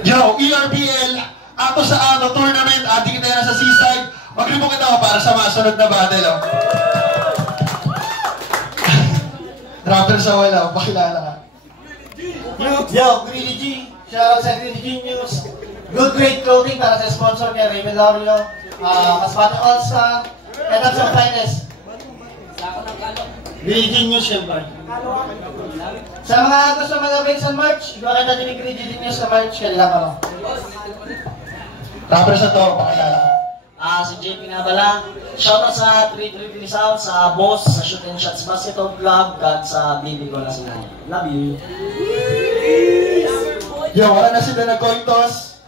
Yo, ERBL, ato sa ato tournament, ating kita na sa seaside. Maglibong kita para sa masunod na battle. Oh. Rapper sa wala, pakilala ka. Yo, Greedy G. Shoutout sa Greedy G News. Good Grade Clothing para sa sponsor kay Raymond Laurilo. Masbate All-Star. Head up sa finest. Greedy G News, syempre. Sa mga gusto mag-avail sa merch, makita din yung Greedy G News sa merch. Kailangan ko. Rapper sa to, pakilala ka. Si JP nga pala. Shoutout sa 333 South, sa Boss, sa Shoot and Shots Basketball Club, at sa baby ko na sila. Love you. Yo, wala na sila nag-coin toss.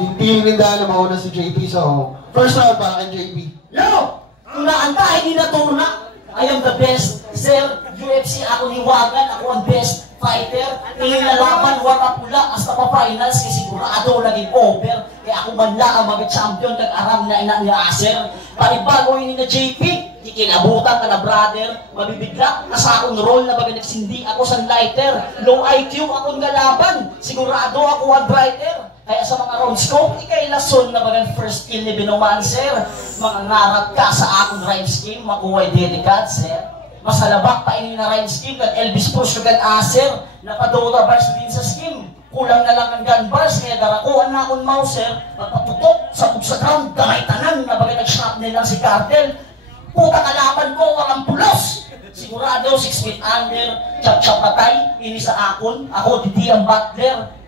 Gintiling nila na mauna si JP. So, first round para kay JP. Yo! Tunaan ka, hindi na tuna. I am the best. Sir, UFC ako niwagan. Ako ang best fighter. Tingin na laban, wala pula. Hasta pa finals, kasi sigurado naging over. Kaya ako man lang ang mag-champion. Nag-aram na ina niya Aser. Panibago ini na JP. Ikinabutan ka na brother. Mabibigla. Nasa akong role na baga nagsindi ako sa lighter. Low IQ akong galaban. Sigurado ako ang brighter. Kaya sa mga rounds ko, ikay lason na bagang first kill ni Binomancer. Mga ngarap ka sa akong rhyme scheme, makuwa'y dedicad, sir. Masalabak pa ini na rhyme scheme, kan Elvis Push kan Acer. Napadota bars din sa scheme. Kulang na lang ang gun bars, kaya darakuan na akong mouser. Pagpaputok sa ground, damay tanan na bagang nag-shrapnel lang si Cartel. Puta kalaban ko, walang pulos. Sigurado, 6 feet under, chap-chap patay, ini sa akon. Ako, didi ang butler.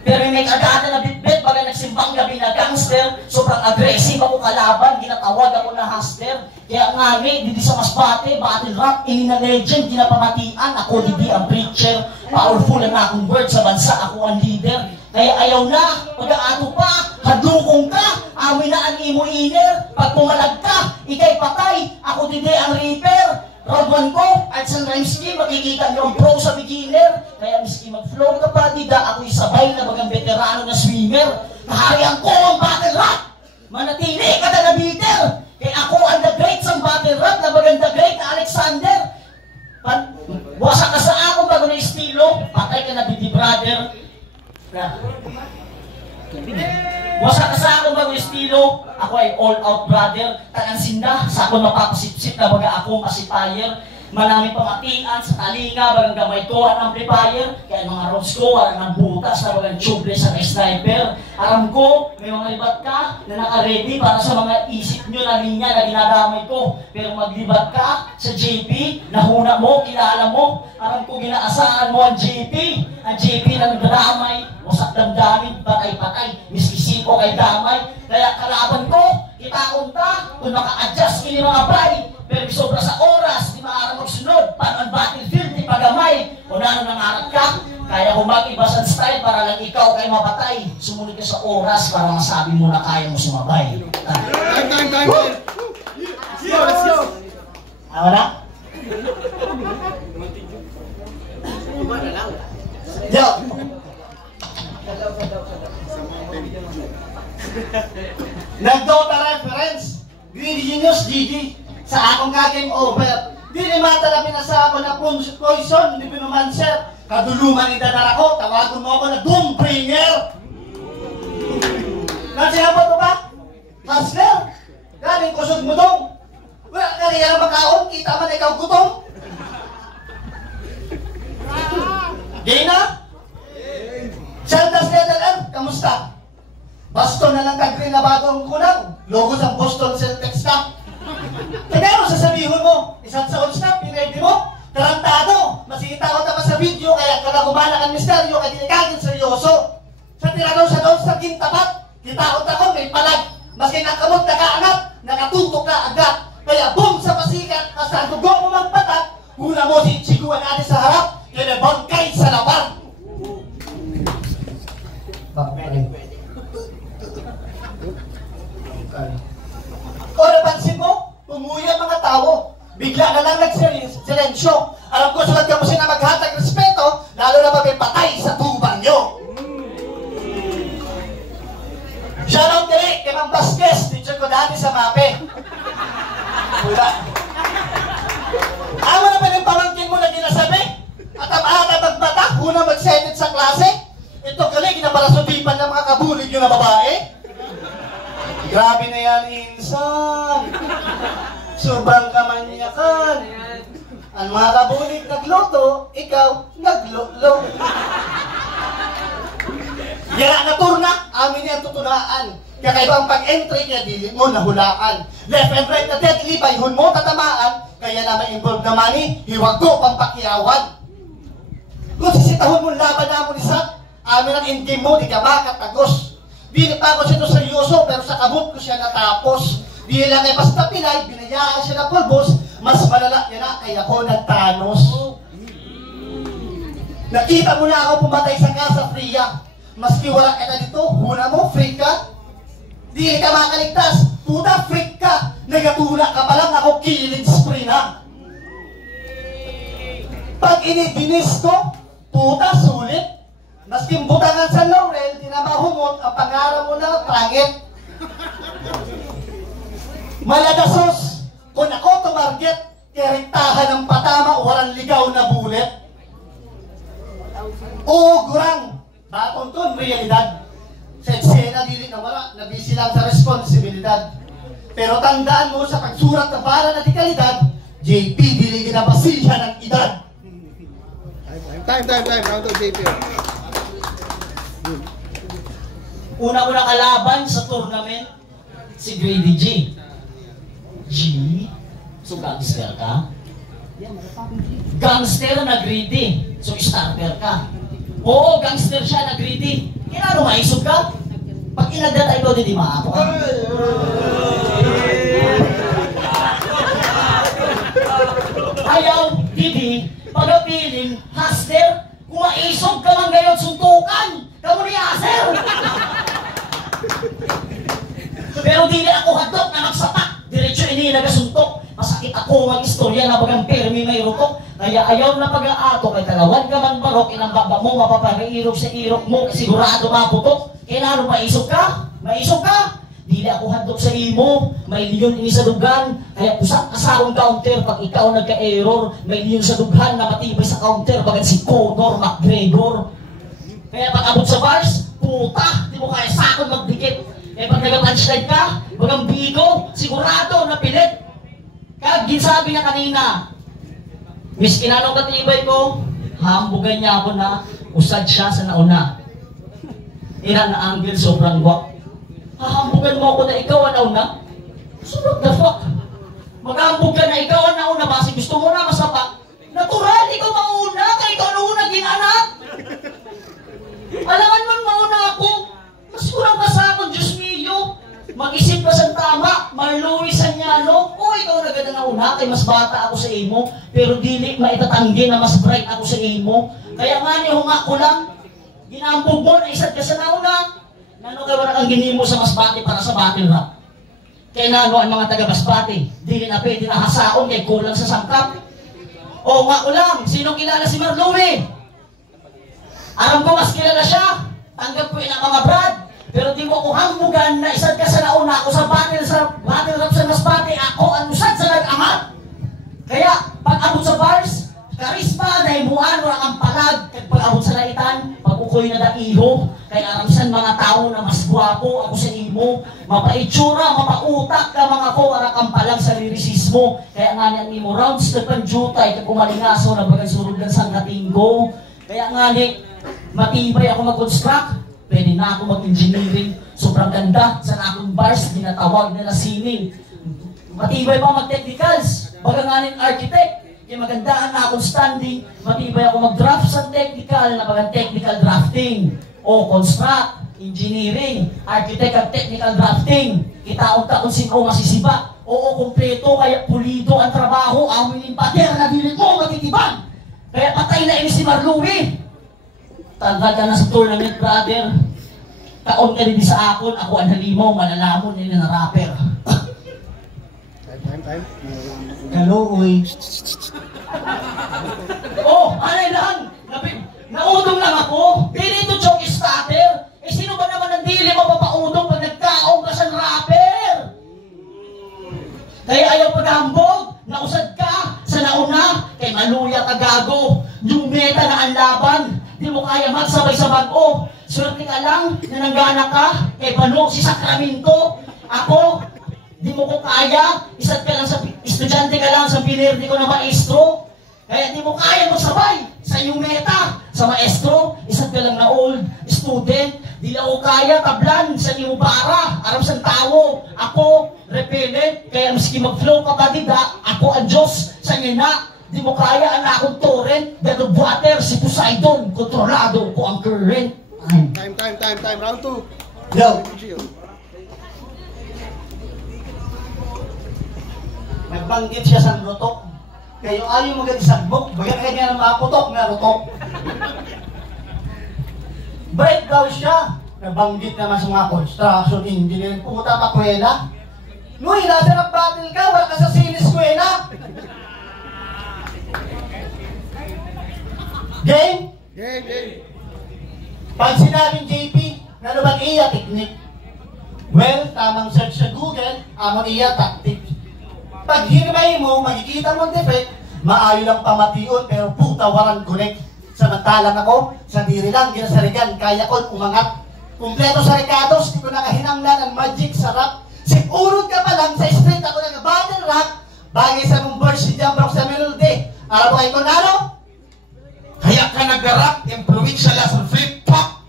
Pero yung may kagada na bitbit, baga nagsimbang gabi na gangster, sobrang aggressive ako kalaban, ginatawag ako na hustler. Kaya nga didi sa Masbate, battle rap, ini na legend, ginapamatian, ako didi ang preacher. Powerful ang akong word sa bansa, ako ang leader. Kaya ayaw na, pag-aato pa, hadlukong ka, amin na ang imo iner. Pag pumalag ka, ikay patay, ako didi ang reaper. Round 1 ko, at sa rhyme scheme, makikita niyo ang pro sa beginner. Kaya miski mag-flow ka pa, dida ako'y sabay na bagang veterano na swimmer. Kaharian ko ang battle rap, manatili ka na bitter. Kaya ako ang the great sa battle rap, na bagang the great Alexander. Wasak ka sa akong bago na estilo, patay ka na biti brother. Wasak ka sa akong bago estilo, ako ay all out brother. Tagang sinda, sa akong mapapasipsip na baga akong pacifier. Manaming pamatian sa talinga, bagang gamay ko ang amplifier. Kaya mga rods ko, walang nang butas na bagang tube sa sniper. Aram ko, may mga libat ka na naka-ready para sa mga isip nyo na linya na ginadamay ko. Pero maglibat ka sa JP, nahuna mo, kilala mo. Aram ko, ginaasahan mo ang JP. Ang JP na nagdamay, wasak damdamin, patay-patay, miskisiko kay damay. Kaya kalaban ko, itaon ka, kung naka-adjust kini mga bay. Pero sobra sa oras, di maaarang magsunod. Paano ang battlefield, di pagamay. Kung ano nangarap ka, kaya kung mag-iba sa style para lang ikaw kayo mapatay. Sumunod ka sa oras para masabi mo na kaya mo sumabay. Time. Let's go. Ako na? Yo. Nag-Dota reference. Greedy Genius, GG. Sa akong ka-game over. Di ni matalamin na sa ako na poison, hindi Binomancer. Kaduluman ni dadara ko, tawagon mo ako na Doombringer. Nagsinabat mo ba? Hustler? Galing kusog mo dong. Wala ka rin yan makaon, kita man ikaw gutom. Gay na? Sheltas Letter M, kamusta? Baston na lang kag-green na bagong kunang. Logo sa Boston Celtics ka. Kaya ano sasabihin mo? Isang sa all-snap, pinready mo? Tarantado! Masita ko naman sa video, kaya kagumala ang misteryo, kaya dinigagin seryoso. Sa tiranaw sa doon sa gintapat, kitaot ako, may palag. Maski nakamot, nakaanap, nakatutok na agad. Kaya boom sa pasikat, asa dugo mo magpatak, hula mo si Chiguan natin sa harap, kaya bangkay sa laban. O napansin mo? Umuwi ang mga tao. Bigla na lang nagsilensyo. Alam ko sa ka mo siya na maghatag respeto, lalo na mapipatay sa tubang nyo. Shoutout diri kay Mang Vasquez, teacher ko dati sa MAPE. Wala. Amo na ba yung pamangkin mo na ginasabi? At ang magbata, una mag-senate sa klase? Ito gali, nyo na babae? Grabe na yan, insan. Sobrang kamanyakan. Ang mga kabulig nagluto, ikaw naglulo. Yara na turna, amin yan tutunaan. Kaya ang pag-entry kaya dili mo nahulaan. Left and right na deadly, bayhon mo tatamaan. Kaya na ma-involve na money, hiwag ko pang pakiyawan. Kung sisitahon mo laban na mo ni Sak, amin ang endgame mo, di ka makatagos. Di pa ako siya to seryoso, pero sa kabut ko siya natapos. Di lang ay basta Pinay, binayaan siya ng pulbos, mas malala yan na, kaya ko nagtanos. Nakita mo na ako pumatay sa Casa Fria. Maski wala ka dito, huna mo, freak ka. Di ka makaligtas, puta freak ka. Nagatula ka pa lang, ako killing spree na. Pag inidinis ko, puta sulit. Maski butangan sa laurel, di na mahumot, ang pangarap mo na pangit. Malagasos, kung ako tumarget, keriktahan ng patama, walang ligaw na bulit. Ugurang, batong to, realidad. Sa eksena, dili na wala, nabisi lang sa responsibilidad. Pero tandaan mo sa pagsurat ng para na dekalidad, JP, dili ginabasihan ng edad. Time. Round of JP. Una-una kalaban sa tournament, si Grady G. G? So gangster ka? Gangster na greedy. So starter ka. Oo, gangster siya na greedy. Kailangan maisog ka? Pag inagda tayo di maapo ka. Ayaw, Didi, pag-apiling, hustler, kung maisog ka man ngayon, suntukan! Kamu ni Aser! Pero dili ako hadok na magsapak. Diretso ini nagasuntok. Masakit ako mag-istorya na bagang permi may rutok. Kaya ayaw na pag-aato kay talawan ka man barok. Ilang baba mo mapapag-irok sa irok mo. Sigurado maputok. Kailangan maisog ka? Maisog ka? Dili ako hadok sa imo. May liyon ini sa dugan. Kaya usap kasarong counter pag ikaw nagka-error. May liyon sa dughan na matibay sa counter. Bagan si Conor McGregor. Kaya pag abot sa bars, puta, di mo kaya sakot magdikit. Kaya pag nag-punchline ka, bagang bigo, sigurado na pilit. Kaya ginsabi niya kanina, miskin anong katibay ko, hambugan niya ako na usad siya sa nauna. Iran na angle, sobrang guwak. Hahambugan mo ako na ikaw ang nauna? So what the fuck? Maghambog ka na ikaw ang nauna, basi gusto mo na masapa. Natural, ikaw mauna, kaya ikaw nauna ginanak. Alaman man mauna ako, mas kurang ka sa akin, Diyos mio. Mag-isip ka sa tama, Marlowe Sanyano. O ikaw na ganda na una, kay mas bata ako sa imo, pero dili maitatanggi na mas bright ako sa imo. Kaya nga ni hunga ko lang, ginambog mo na isad ka sa nauna. Nano kayo na kang ginimo sa Masbate para sa battle rap. Kaya nano ang mga taga Masbate, dili na pwede na hasaon kay kulang sa sangkap. O nga ko lang, sino kilala si Marlowe? Alam ko mas kilala siya, tanggap ko ilang mga brad, pero di mo ako hambugan na isad ka sa nauna ako sa battle rap sa Masbate, ako ang usad sa nag-angat. Kaya pag abot sa bars, karisma, nahimuan, wala kang palag, kag pag abot sa laitan, pag ukoy na daiho, kaya aramisan mga tao na mas gwapo ako sa imo, mapaitsura, mapautak ka mga ko, wala kang palag sa lirisismo, kaya nga niyang imo rounds na panjutay, kag kumalingaso na bagang surod ng sangkatinggo, kaya nga ni, matibay ako mag-construct, pwede na ako mag-engineering, sobrang ganda sa akong bars, dinatawag nila sining. Matibay pa mag-technicals, baga nga nin architect, kaya magandaan na akong standing, matibay ako mag-draft sa technical, na bagang technical drafting, o construct, engineering, architect at technical drafting, kitaon ta kung sino masisiba, oo kompleto, kaya pulido ang trabaho, amin yung pader na dilit mo matitibag, kaya patay na ini si Marlowe. Tanda ka na sa tournament, brother. Kaon ka rin sa akon, ako ang halimaw, malalamon nila na rapper. Time. Galoy. Oh, anay lang! Naudong lang ako. Dili ito joke starter. Eh sino ba naman ang dili mo papaudong pag nagkaong ka sa rapper? Kaya ayaw paghambog, nausad ka sa nauna, kay maluya ka gago. Yung meta na ang laban, di mo kaya magsabay sa bago. Swerte ka lang na nanggana ka kay Bano si Sacramento. Ako, di mo ko kaya. Isat ka lang sa estudyante ka lang sa pinirdi ko na maestro. Kaya di mo kaya magsabay sa iyong meta. Sa maestro, isat ka lang na old student. Di lang ko kaya tablan sa iyong bara. Aram sa tao. Ako, repellent. Kaya maski mag-flow ka ba dida, ako ang Diyos sa ngina. Di mo kaya ang akong torrent. Bed of water, si Poseidon. Kontrolado ko ang current. Time. Round 2. Yo. Nagbanggit siya sa rutok. Kayo ayaw mag-isagbok. Bagat kanya ng maputok na rutok. Break daw siya. Nagbanggit naman sa mga construction engineering. Pumunta pa kwela. Noy, nasa battle ka. Wala ka sa sinis kwela. Game? Game. Pag sinabing JP, ano bang iya technique? Well, tamang search sa Google, amon iya tactic. Pag hinimay mo, makikita mo ang defect, maayo lang pamation, pero puta waran connect. Samantalang ako, sa diri lang, ginasarigan, kaya ko umangat. Kumpleto sa Ricardos, di ko nakahinanglan ang magic sarap. Sigurod ka pa lang, sa street ako nag-battle rap, bagay sa mong verse si Jamrock sa melody. Alam mo kayo kung ano? Kaya ka nag-rap, influential sa flip-top.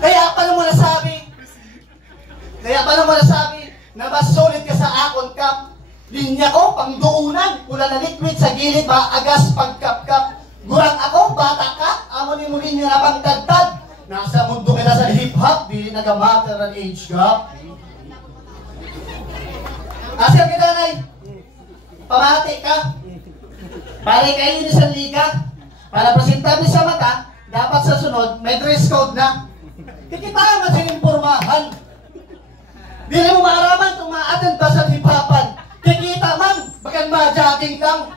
Kaya paano mo nasabi na mas solid ka sa akon kap. Linya ko, pangduunan, pula na liquid sa gilid, maagas pagkap-kap. Gurang ako, bata ka, amo ni mo linya na pangdagdag. Nasa mundo ka na sa hip-hop, di nagamatter ang age gap. Asir kita, Nay. Pamati ka. Pare kayo ni sa liga. Para presentable sa mata, dapat sa sunod, may dress code na. Kikita nga sinimpormahan. Dili mo maaraman kung ma-attend ba sa hip-hopan. Kikita man, bagan ma-jogging lang.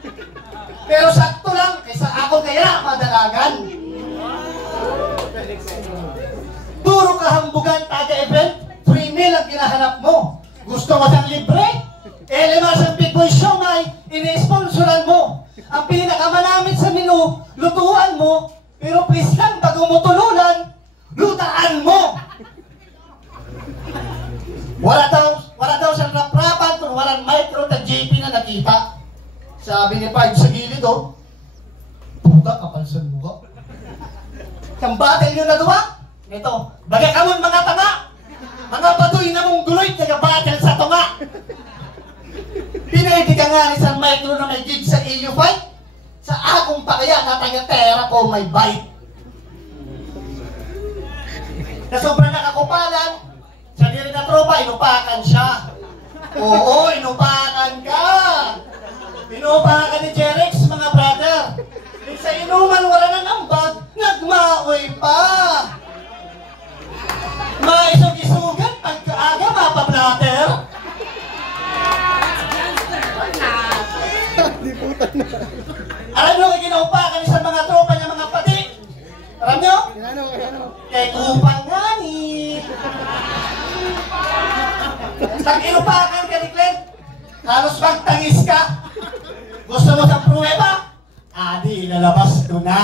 Pero sakto lang, kaysa ako kaya madalagan. Puro kahambugan taga-event, 3 meal ang kinahanap mo. Gusto mo siyang libre? Elemas ang Big Boy Show may ini-sponsoran mo. Ang pinakamanamit sa menu, lutuan mo. Pero please lang, bago mo tulunan, lutaan mo. Wala daw siyang raprapan kung walang micro na JP na nakita. Sabi ni Five sa gilid, oh. Puta, kapal sa luha. Kang batay nyo na duwa? Ito, bagay kamon mga tanga. Mga batoy na mong guloy, nagabatay sa tunga. Pinaiti ka nga ni San Micro na may gig sa EU5. Sa akong pakaya, natangatera ko may bite. Na sobrang nakakupalan, sa diri na tropa, inupakan siya. Oo, inupakan ka. Inupakan ni Jerex, mga brother. Sa inuman, wala nang ambag, nagmaoy pa. Maisog-isugan, pagkaaga, mapablatter. Alam nyo, ginaupakan sa mga tropa niya, mga pati. Alam nyo? Kay kupang nga ni. Tag-inupakan ka ni Glenn, halos magtangis ka. Gusto mo sa pruweba? Adi, ilalabas ko na.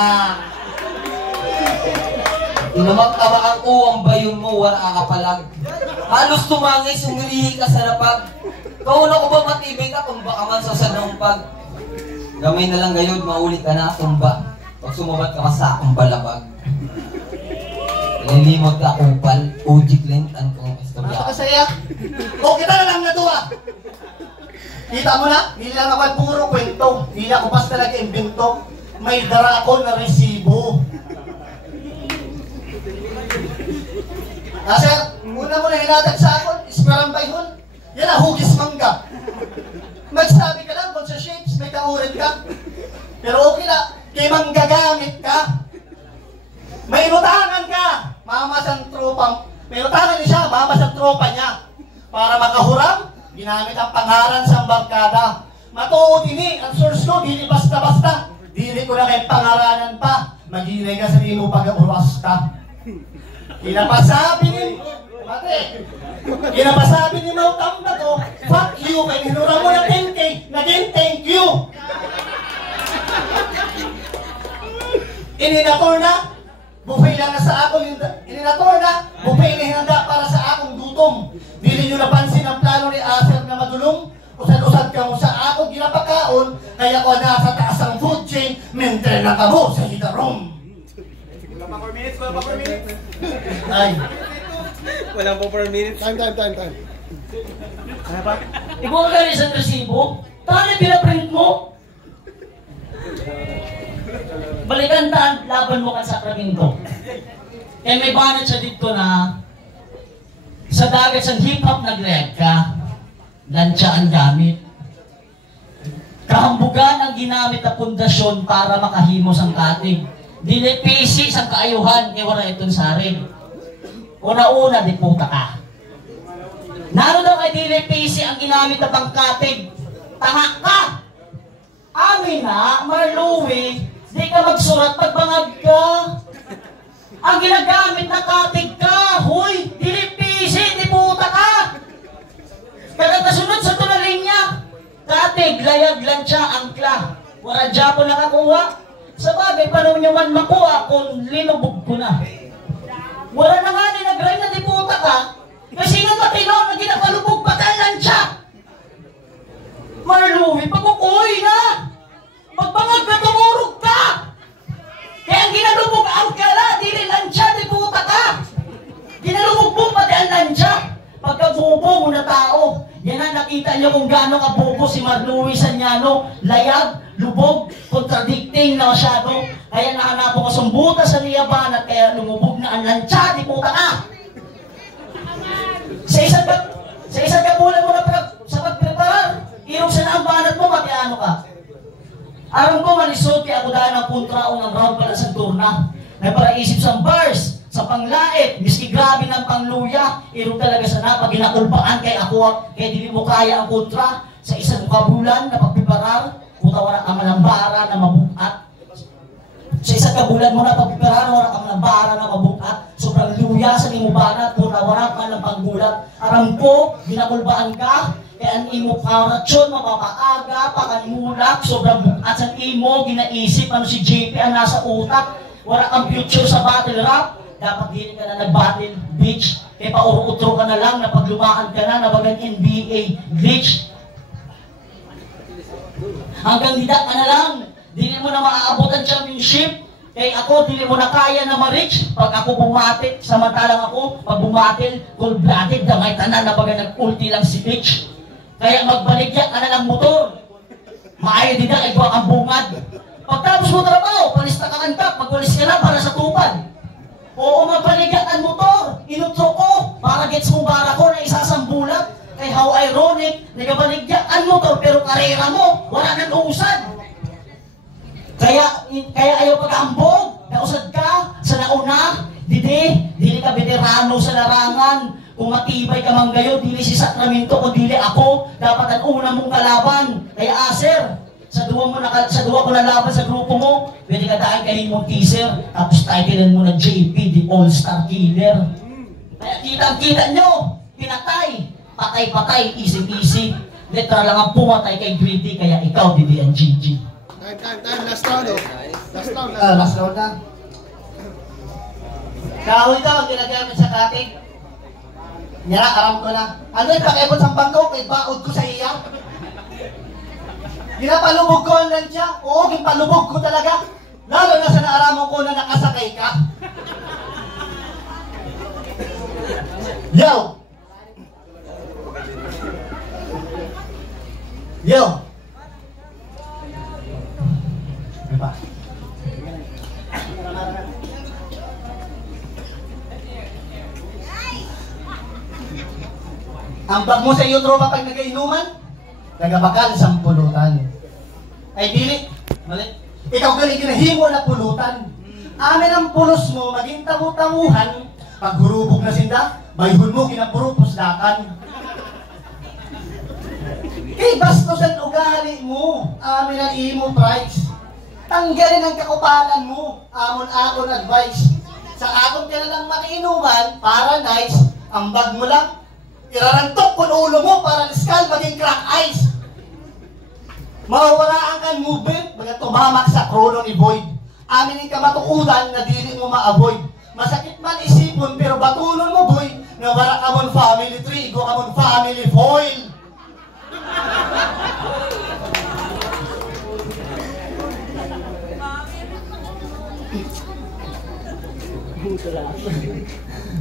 Inamag tama ang uwang bayon mo, wala ka palag. Halos tumangis, umilihi ka sa lapag. Kauna ko ba matibig ka kung baka man sa sanampag? Gamay na lang gayon, maulit ka na tumba. Pag sumabat ka sa akong balabag. Lilimot ka kupal, ujik lintan kong istorya. Napakasaya. O, kita na lang natuwa. Kita mo na, hindi lang ako puro kwento. Hindi ako basta nag-invento. May dara ako na resibo. Sir, una mo na hinatag sa akin, isperang bayhon. Yan ang hugis mangga. Magsabi ka lang kung sa shapes, may kaurin ka. Pero okay na, kay manggagamit ka. May inutangan ka, mamasang tropa. May inutangan niya siya, mamasang tropa niya. Para makahuram, ginamit ang pangaran sa barkada. Matuod ini, ang source ko, dili basta-basta. Dili ko na kay pangaranan pa. Maghinay ka sa ino pag-uras ka. Kinapasabi ni Mate, kinapasabi ni Mau Tamba to, fuck you, kaya hinura mo na 10K, naging thank you. Ininator na, Kaya nga sa akong ininatorna, bupay na hinanda para sa akong gutom. Dili nyo napansin ang plano ni Aser na madulong. Usad-usad ka mo sa akong ginapakaon, kaya ko na sa taas ang food chain, mentre na ka mo sa hidarom. Wala pa 4 minutes, wala pa 4 minutes. Ay, Wala pa 4 minutes. Time. Ano pa? Ikaw ka rin sa resibo? Tala pinaprint mo? Balikan taan, laban mo ka sa Sacramento. Eh may banat siya dito na sa dagat sa hip-hop nag-react ka, lansya ang gamit. Kahambugan ang ginamit na pundasyon para makahimos ang katig. Dili pisi sa kaayuhan, iwara itong sarin. Una-una, di puta ka. Naro daw kay dili pisi ang ginamit na pangkatig. Tanga ka! Amin na, Marlowe, di ka magsurat pagbangag ka. Ang ginagamit na katig ka, huy, dili pisi, di puta ka. Kagatasunod sa tunaling niya, katig, layag, lansya, angkla. Wala dya po nakakuha. Sa bagay, paano nyo man makuha kung linubog ko na? Wala na nga ni nag-rhyme na di puta ka, kasi nung matino na ginapalubog pa ka lansya. Marlowe, pagkukuhoy na! Magbangag na tumurog ka! Kaya ang ginalubog ang kala, dili lansya, di puta ka! Ginalubog mo pati ang lansya! Pagkabubo mo na tao, yan ang nakita niyo kung gaano kabubo si Marlowe Sanyano, layag, lubog, contradicting na masyado. Kaya nahanap ko sumbuta sa liyaban at kaya lumubog na ang lansya, di puta ka! Sa isang kabulan mo na sa pagpreparar, irong sa naang banat mo, pati ano ka? Aram ko malisod kaya ako dahil ng kontraong ang round pala sa turna. May paraisip sa bars, sa panglait, miski grabe ng pangluya, irong talaga sana pag ginakulpaan kay ako, kaya di mo kaya ang kontra. Sa isang kabulan na pagpreparar, kutawara ka malambara na mabukat. Sa isang kabulan mo na pagpreparar, wala ka malambara na mabukat. Sobrang luya sa imo banat, kutawara ka ng panggulat. Aram ko, ginakulpaan ka, kaya ang imo karatyon, mapapaaga, pakanimulak, sobrang bukat sa imo, ginaisip, ano si JP ang nasa utak, wala kang future sa battle rap, dapat din ka na nag-battle, bitch, kaya pauro-utro ka na lang, na paglumaan ka na, nabagan NBA, glitch. Hanggang dida ka na lang, dili mo na maaabot ang championship, kaya ako, dili mo na kaya na ma-reach, pag ako bumatil, samantalang ako, pag bumatil, cold-blooded, damay tanan, nabagan nag-ulti lang si bitch. Kaya magbaligya ka na ng motor. Maayo din na, ikaw ang bungad. Pagtapos mo trabaho, palista ka kantap, magwalis ka na para sa tupad. Oo, magbaligya ang motor. Inutro ko, para gets mo bara ko na isasambulat. Kaya how ironic, nagabaligya ang motor, pero karera mo, wala nang usad. Kaya ayaw pag-ambog, nausad ka sa nauna, dili ka veterano sa larangan. Kung matibay ka man gayo, dili si Sacramento, kung dili ako, dapat ang una mong kalaban. Kaya Aser, sa duwa ko na laban sa grupo mo, pwede ka dahil kahin mong teaser, tapos titlean mo na JP, the All-Star Killer. Kaya kita nyo, pinatay, patay-patay, easy-easy. Literal lang ang pumatay kay Greedy, kaya ikaw, Didi ang GG. Time. Last round, oh. Last round na. Kahoy daw, ang ginagamit sa katig. Nyara, aram ko na. Ano yung pakibot sa bangko, kay baod ko sa iya? Ginapalubog ko ang lansya? Oo, ginapalubog ko talaga. Lalo na sa naaramon ko na nakasakay ka. Yo! Diba? Ang bag mo sa iyo, tropa, pag nagainuman, nagabakal sa pulutan. Ay, dili. Mali. Ikaw galing ginahimo na pulutan. Amin ang pulos mo, maging tamu-tamuhan, pag hurubog na sinda, bayhon mo, kinapurupos dakan. Kay bastos ang ugali mo, amin ang imo price. Tanggalin ang kakupalan mo, amon-akon advice. Sa akong kailangang makiinuman, para nice, ang bag mo lang, irarantok kung ulo mo para liskal maging crack ice. Mawawaraan kang movement, mga tumamak sa krono ni Boyd. Amin yung kamatukudan na dili mo ma-avoid. Masakit man isipon, pero batulon mo, boy, nga wala ka mon family tree, go ka mon family foil.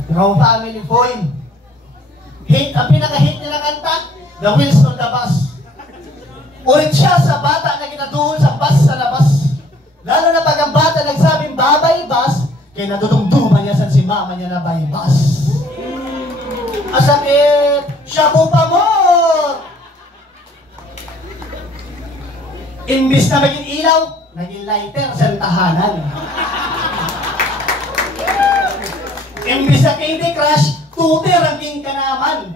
No family foil. Hate, ang pinaka-hate niya na kanta, The Wheels on the Bus. Ulit siya sa bata na ginaduhol sa bus sa labas. Lalo na pag ang bata nagsabing babay bus, kaya nadudumduman niya sa si mama niya na bay bus. Asakit, siya po pa mo! Imbis na maging ilaw, naging lighter sa tahanan. Imbis na Candy Crush, tuter ang king kanaman.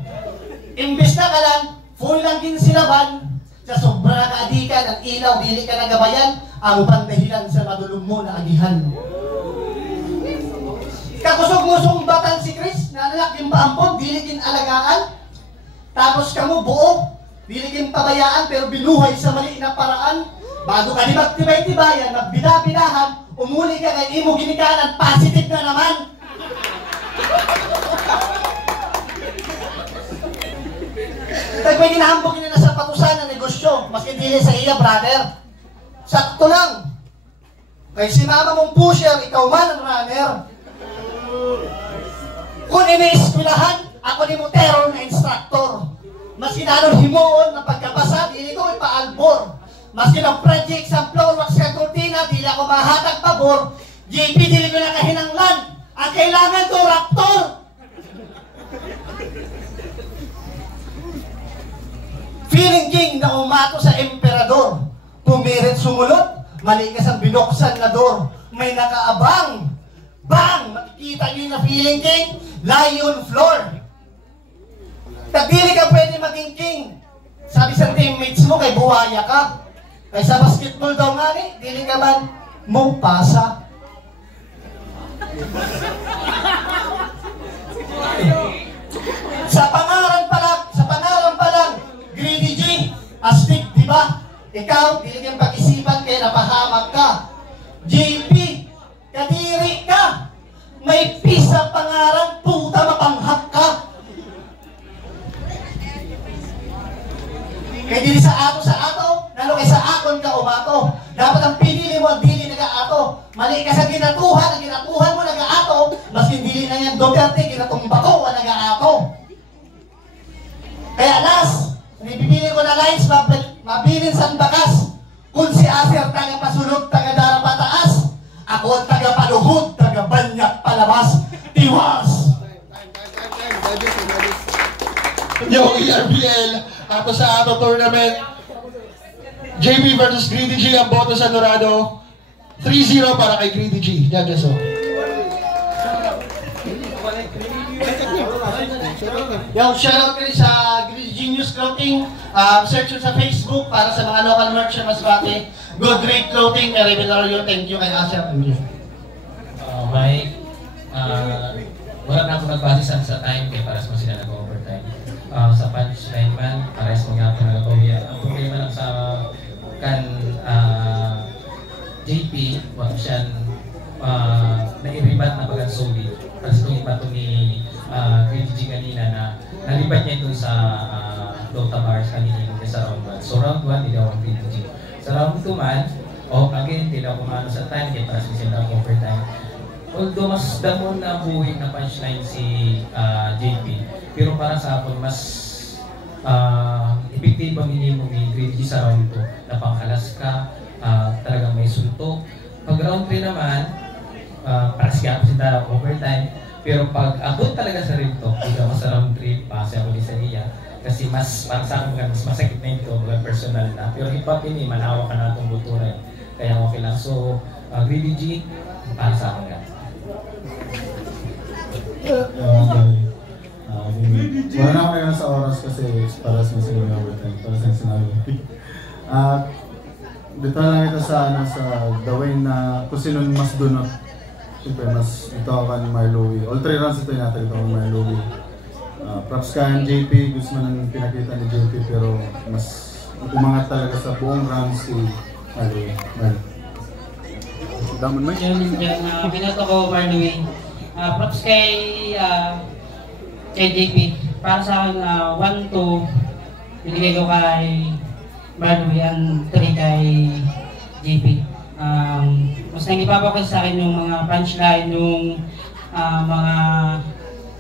Imbis na kalan, full lang king silaban. Sa sobra na kaadikan ng ilaw, dili ka nagabayan, ang pandahilan sa madulong mo na agihan. Kakusog-musong batang si Chris, na anak yung paampod, dili kin alagaan. Tapos kamo buo, dili kin pabayaan, pero binuhay sa mali na paraan. Bago ka di magtibay-tibayan, magbida-bidahan, umuli ka kay imo ginikanan, positive na naman. Tag may ginahambog niya na sa patusan ng negosyo, maski dili sa iya, brother. Sakto lang. Kay si mama mong pusher, ikaw man ang runner. Kung ini-eskwelahan, ako ni mo terror na instructor. Maski nanon himuon na pagkabasa, dili ko ipaalbor. Maski ng project sa floor, wax sa kortina, dili ako mahatag pabor. JP, dili ko na kahinanglan. Ang kailangan ko, raptor. Feeling king na umato sa emperador. Pumirit sumulot, malikas ang binuksan na door. May nakaabang. Bang! Makikita nyo na feeling king, lion floor. Tagdili ka pwede maging king. Sabi sa teammates mo, kay buhaya ka. Kay sa basketball daw nga ni, dili ka man mong pasa. Sa pangalan pa lang, Greedy G, astig, di ba? Ikaw, dili kang pag-isipan kaya napahamak ka. JP, kadiri ka. May pisa pangalan, puta mapanghak ka. Kaya dili sa ato, nalo kay sa akon ka umato. Dapat ang pinili mo, dili nag-aato. Mali ka sa ginatuhan, ang ginatuhan mo nag-aato. Maski dili na yan Duterte, ginatumbako, nag-aato. Kaya las, nibibili ko na lines, mabilin sa bakas. Kung si Aser taga pasulog, taga dara pataas, ako ang taga paluhod, taga banyak palabas. Tiwas! Yung ERBL, ato sa ato tournament. JB versus Greedy G, ang boto sa Dorado. 3-0 para kay Greedy G. Yan, guys, oh. Yung shoutout ko rin sa Genius Clothing. Search sa Facebook para sa mga local merch na Masbate. Good Rate Clothing, Revelario. Thank you kay Asher. Mike, wala na ako nagbase sa time kaya para sa sila nag-overtime. Sa punchline man, para sa mga nag-overtime. Ang problema lang sa JP, wag siyang na-iribat na bagang solid. Tapos itong iba ito ni Greedy G kanina na nalibat niya ito sa Dota Bars kanina sa round 1. So round 1, hindi daw ang Greedy G. Sa round 2 man, again, hindi daw kumano sa time kaya para sa sila overtime. Although mas damon na buhay na punchline si JP, pero para sa akin mas epektibo ang minimum ni Greedy G sa round 2 na panghalas ka, talagang may suntok. Pag round 3 naman, para siya ako sila overtime, pero pag abot talaga sa ring talk, hindi ako sa round 3, pasi ako din sa iya. Kasi mas, para sa akin, mas masakit na ito, personal na. Pero hip-hop ini, manawa ka na itong buturan. Kaya okay lang. So, Greedy G, para sa akin yan. Wala na ako ngayon sa oras kasi para sa sila yung overtime, para sa sinabi. Dito lang ito sa the way na kung sino mas dunot. Siyempre, mas ito ako ni Marlowe. All 3 rounds ito yung natin ito ako ni Marlowe. Props ka ng JP, gusto man ang pinakita ni JP pero mas umangat talaga sa buong round si Marlowe. Damon mo? Yung binato ko, Marlowe, Props kay JP. Para sa akin, 1-2 binigay ko kay Marlowe and 3 kay JP. Mas nang-ipapakas sa akin yung mga punchline, yung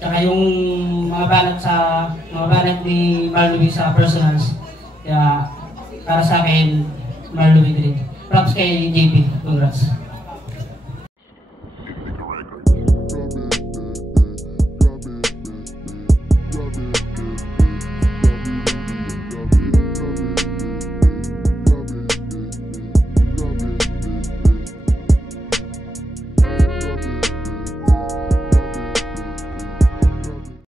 tsaka yung mga banat ni Marlowe sa personals. Kaya para sa akin, Marlowe din. Props kay JP. Congrats.